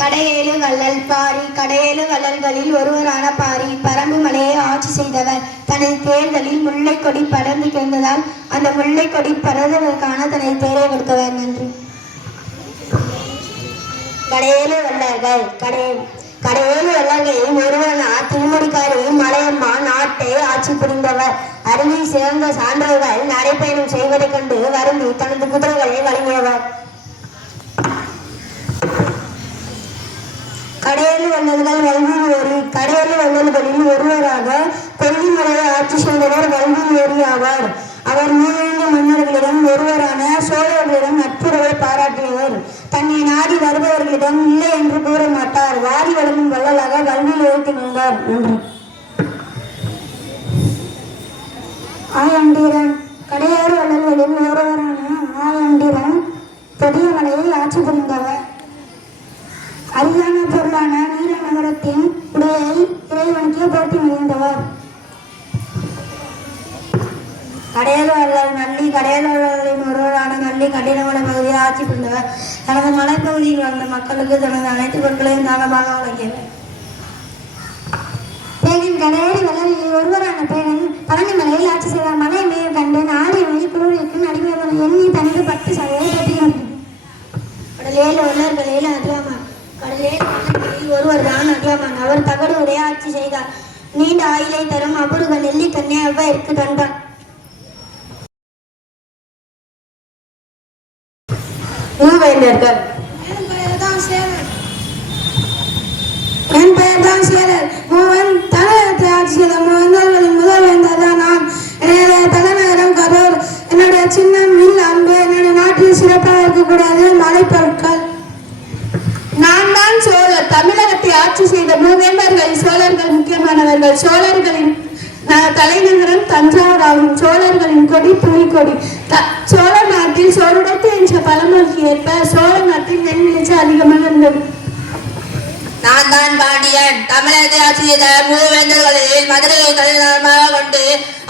கடையேழு வள்ளல் பாரி கடையேழு வள்ளல்களில் ஒருவரான பாரி பரம்பு மலையை ஆட்சி செய்தவர். தனது தேர்தலில் முல்லை கொடி படர்ந்து கிடந்ததால் அந்த முல்லை கொடி பரவுவதற்கான தனது தேரை கொடுத்தவர். நன்றி. கடையேழு வள்ளல்கள் கடையேழு வள்ளல்களில் ஒருவரான திருமுடிக்காரி மலையம்மா நாட்டை ஆட்சி புரிந்தவர். அறிவில் சிறந்த சான்றோர்கள் நடைபயணம் செய்வதைக் கண்டு வருந்தி தனது குதிரைகளை வழங்கியவர். கடையேழு வள்ளல்கள் வல்விவேரி கடையேழு வள்ளல்களில் ஒருவராக கொல்லிமலையை ஆட்சி செய்தவர் வல்விவேரி ஆவார். அவர் மூவேந்து மன்னர்களிடம் ஒருவரான சோழர்களிடம் நட்புறவை பாராட்டியவர். தன்னை நாடி வருபவர்களிடம் இல்லை என்று கூற மாட்டார். வாரி வழங்கும் வள்ளலாக வல்விவேரி திகழ்ந்தார். நன்றி. ஆயண்டீரன் கடையேழு வள்ளல்களில் ஒருவரான ஆயண்டீரன் பெரிய மலையை ஆட்சி புரிந்தவர். அரியான பொருளான நீல நகரத்தின் உடையை இறைவனுக்கு போட்டி மகிழ்ந்தவர். கடையேழு வள்ளல் நல்லி கடையேழு வள்ளல்களின் ஒருவரான நல்லி கடினமலை பகுதியை ஆட்சி புரிந்தவர். தனது மலைப்பகுதியில் வாழ்ந்த மக்களுக்கு தனது அனைத்து பொருட்களையும் தானமாக வழங்கியவர். பேகன் கடையேழு வள்ளல்களில் ஒருவரான பேகன் பழனி மலையில் ஆட்சி செய்தார். மலை மேல் கண்டு நாடு வழி குழுவிற்கு அடிமையான எண்ணி தனது 10 சதவீதம் பெற்றினார். கடலேழு வள்ளல்களில் அதிகமாக ஒருவர் தான் அதிகமான். அவர் தகடு உடைய ஆட்சி செய்தார். நீண்ட ஆயிலை தரும் அபுருக நெல்லி கண்ணே அவ்வையிற்கு தந்தான். மூவேந்தர்கள் என் பெயர் தான் சேரர். மூவன் தமிழகத்தை ஆட்சி செய்த மூவேந்தர்களின் முதல் வேந்தர் தான் நான். என்னுடைய தலைநகரம் கரூர். என்னுடைய சின்னம் வில் அம்பு. என்னுடைய நாட்டில் சிறப்பாக இருக்கக்கூடாது மலைப்பொருட்கள். நான் தான் சோழர். தமிழகத்தை ஆட்சி செய்த மூவேந்தர்கள் சோழர்கள் முக்கியமானவர்கள். சோழர்களின் தலைநகரம் தஞ்சாவூர் ஆகும். சோழர்களின் கொடி புலிக்கொடி. சோழ நாட்டில் சோழடத்து என்ற பழமொழிக்கு ஏற்ப சோழ நாட்டில் நெல் விளைச்சல் அதிகமாக இருந்தது. நான் தான் பாண்டியன். தமிழகத்தை ஆட்சி செய்த மூவேந்தர்களில் மதுரையை தலைநகரமாக கொண்டு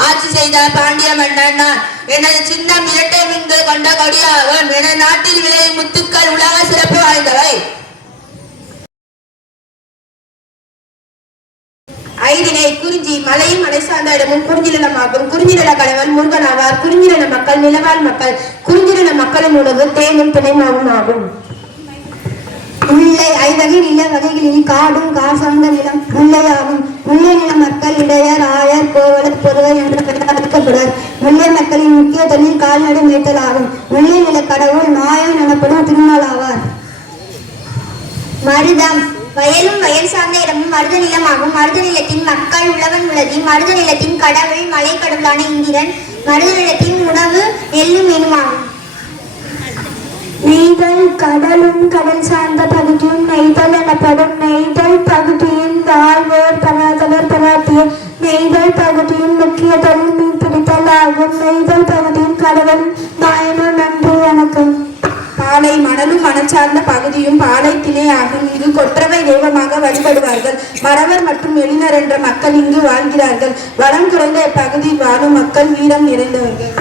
ஆட்சி செய்த பாண்டிய மன்னன் நான். எனது சின்னம் இரட்டை மின்கு கொண்ட கொடியாகும். எனது நாட்டில் விளையும் முத்துக்கள் உலக சிறப்பு வாய்ந்தவை. ஐதினை குறிஞ்சி மலையும் மலை சார்ந்த இடமும் குறிஞ்சி நிலமாகும். குறிஞ்சி நில கடவுள் முருகன் ஆவார். குறிஞ்சி நில மக்கள் நிலவாழ் மக்கள். குறிஞ்சி நில மக்களின் உணவு தேனும் பிணைமாவும் ஆகும். முல்லை ஐவகை நில வகைகளில் காடும் கார் சார்ந்த நிலம் முல்லையாகும். முல்லை நில மக்கள் இடையர் ஆயர் கோவலர் பொதுவர் என்ற பெயரால் அழைக்கப்படுவர். முல்லை மக்களின் முக்கிய தொழில் கால்நடை மேய்த்தல் ஆகும். முல்லை நில கடவுள் மாயன் எனப்படும் திருநாள் ஆவார். மருதம் வயலும் வயல் சார்ந்த இடமும் மருத நிலமாகும். மருத நிலத்தின் மக்கள் உழவன் உலதி. மருத நிலத்தின் கடவுள் மலை கடவுளான இந்திரன். மருத நிலத்தின் உணவு நெல்லும் மீனுமாகும். நெய்தல் கடலும் கடல் சார்ந்த பகுதியும் நெய்தல் எனப்படும். நெய்தல் பகுதியின் வாழ்வோர் பராதவர் பராத்திய. நெய்தல் பகுதியின் முக்கிய தொழில் மீன் பிடித்தல் ஆகும். நெய்தல் பகுதியின் கடவுள் மாயனோ. நன்றி வணக்கம். பாலை மணலும் மணச்சார்ந்த பகுதியும் பாலை திணை ஆகும். இங்கு கொற்றவை தெய்வமாக வழிபடுவார்கள். மறவர் மற்றும் எளினர் என்ற மக்கள் இங்கு வாழ்கிறார்கள். வளம் குறைந்த இப்பகுதியில் வாழும் மக்கள் வீரம் நிறைந்தவர்கள்.